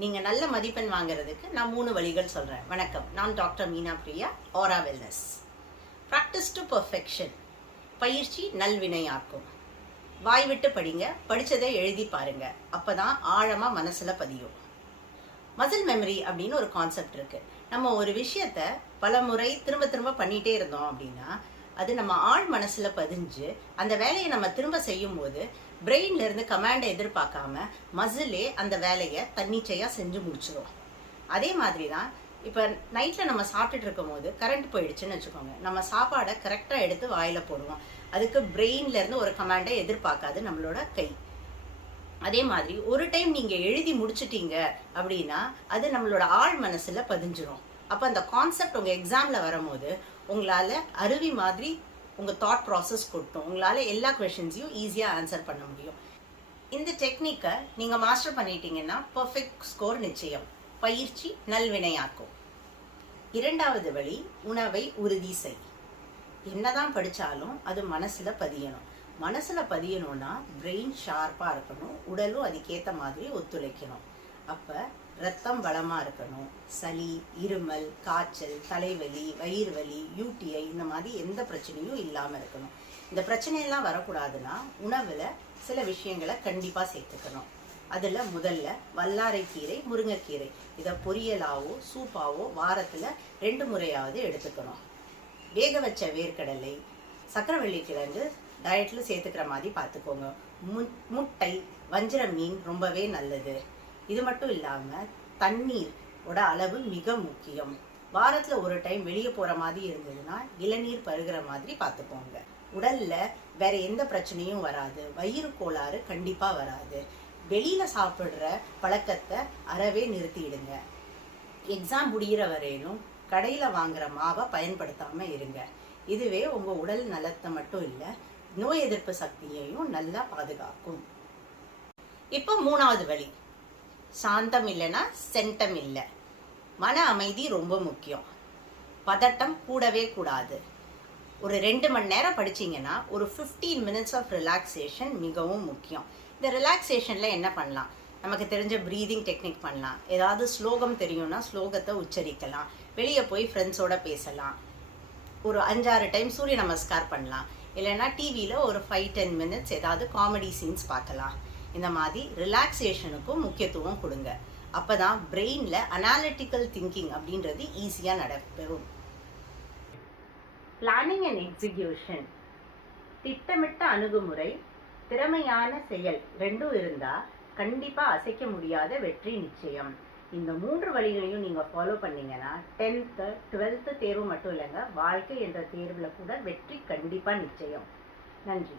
நீங்கள் நல்ல மதிப்பெண் வாங்குறதுக்கு நான் 3 வழிகள் சொல்கிறேன். வணக்கம், நான் டாக்டர் மீனா பிரியா, ஆரா வெல்னஸ். ப்ராக்டிஸ் டு பர்ஃபெக்ஷன், பயிற்சி நல்வினையாக்கும். வாய் விட்டு படிங்க, படித்ததை எழுதி பாருங்க, அப்போ தான் ஆழமாக மனசில் பதியும். மசில் மெமரி அப்படின்னு ஒரு கான்செப்ட் இருக்குது. நம்ம ஒரு விஷயத்தை பல முறை திரும்ப திரும்ப பண்ணிகிட்டே இருந்தோம் அப்படின்னா அது நம்ம ஆழ் மனசில் பதிஞ்சு அந்த வேலையை நம்ம திரும்ப செய்யும் போது பிரெயின்லேருந்து கமாண்டை எதிர்பார்க்காம மசிலே அந்த வேலையை தன்னிச்சையாக செஞ்சு முடிச்சிடும். அதே மாதிரி தான் இப்போ நைட்டில் நம்ம சாப்பிட்டுட்டு இருக்கும் போது கரண்ட் போயிடுச்சுன்னு வச்சுக்கோங்க, நம்ம சாப்பாடை கரெக்டாக எடுத்து வாயில் போடுவோம். அதுக்கு பிரெயின்லேருந்து ஒரு கமாண்டை எதிர்பார்க்காது நம்மளோட கை. அதே மாதிரி ஒரு டைம் நீங்கள் எழுதி முடிச்சிட்டீங்க அப்படின்னா அது நம்மளோட ஆழ் மனசில் பதிஞ்சிடும். அப்போ அந்த கான்செப்ட் உங்கள் எக்ஸாமில் வரும்போது உங்களால் அருவி மாதிரி உங்கள் தாட் ப்ராசஸ் கொடுத்தோம். உங்களால் எல்லா கொஷின்ஸையும் ஈஸியாக ஆன்சர் பண்ண முடியும். இந்த டெக்னிக்கை நீங்கள் மாஸ்டர் பண்ணிட்டீங்கன்னா பர்ஃபெக்ட் ஸ்கோர் நிச்சயம். பயிற்சி நல்வினையாக்கும். இரண்டாவது வழி, உணவை உறுதி செய். என்னதான் படித்தாலும் அது மனசில் பதியணும். மனசில் பதியணும்னா பிரெயின் ஷார்ப்பாக இருக்கணும், உடலும் அதுக்கேற்ற மாதிரி ஒத்துழைக்கணும். அப்போ ரத்தம் வளமாக இருக்கணும். சளி, இருமல், காய்ச்சல், தலைவலி, வயிறு வலி, யூடிஐ இந்த மாதிரி எந்த பிரச்சனையும் இல்லாமல் இருக்கணும். இந்த பிரச்சனையெல்லாம் வரக்கூடாதுன்னா உணவில் சில விஷயங்களை கண்டிப்பாக சேர்த்துக்கணும். அதில் முதல்ல வல்லாரைக்கீரை, முருங்கைக்கீரை, இதை பொரியலாவோ சூப்பாவோ வாரத்தில் 2 முறையாவது எடுத்துக்கணும். வேக வச்ச வேர்க்கடலை, சக்கரவள்ளி கிழங்கு டயட்டில் சேர்த்துக்கிற மாதிரி பார்த்துக்கோங்க. முட்டை, வஞ்சிர மீன் ரொம்பவே நல்லது. இது மட்டும் இல்லாமல் தண்ணீரோட அளவு மிக முக்கியம். வாரத்தில் ஒரு டைம் வெளியே போகிற மாதிரி இருந்ததுன்னா இளநீர் பருகிற மாதிரி பார்த்துக்கோங்க. உடலில் வேற எந்த பிரச்சனையும் வராது. வயிறு கோளாறு கண்டிப்பாக வராது. வெளியில் சாப்பிட்ற பழக்கத்தை அறவே நிறுத்திடுங்க. எக்ஸாம் முடிகிற வரையிலும் கடையில் வாங்குற மாவை பயன்படுத்தாமல் இருங்க. இதுவே உங்கள் உடல் நலத்தை மட்டும் இல்லை, நோய் எதிர்ப்பு சக்தியையும் நல்லா பாதுகாக்கும். இப்போ 3வது வழி, சாந்தம் இல்லைன்னா சென்டம் இல்லை. மன அமைதி ரொம்ப முக்கியம். பதட்டம் கூடவே கூடாது. ஒரு 2 மணி நேரம் படிச்சிங்கன்னா ஒரு 15 மினிட்ஸ் ஆஃப் ரிலாக்ஸேஷன் மிகவும் முக்கியம். இந்த ரிலாக்ஸேஷனில் என்ன பண்ணலாம்? நமக்கு தெரிஞ்ச ப்ரீதிங் டெக்னிக் பண்ணலாம். ஏதாவது ஸ்லோகம் தெரியும்னா ஸ்லோகத்தை உச்சரிக்கலாம். வெளியே போய் ஃப்ரெண்ட்ஸோட பேசலாம். ஒரு 5-6 டைம் சூரிய நமஸ்கார் பண்ணலாம். இல்லைன்னா டிவியில் ஒரு 5-10 மினிட்ஸ் ஏதாவது காமெடி சீன்ஸ் பார்க்கலாம். இந்த மாதிரி ரிலாக்ஸேஷனுக்கும் முக்கியத்துவம் கொடுங்க. அப்போ தான் பிரெயினில் அனாலிட்டிக்கல் திங்கிங் அப்படின்றது ஈஸியாக நடைபெறும். பிளானிங் அண்ட் எக்ஸிக்யூஷன், திட்டமிட்ட அணுகுமுறை, திறமையான செயல் ரெண்டும் இருந்தால் கண்டிப்பாக அசைக்க முடியாத வெற்றி நிச்சயம். இந்த 3 வழிகளையும் நீங்கள் ஃபாலோ பண்ணீங்கன்னா 10th 12th தேர்வு மட்டும் இல்லைங்க, வாழ்க்கை என்ற தேர்வில் கூட வெற்றி கண்டிப்பாக நிச்சயம். நன்றி.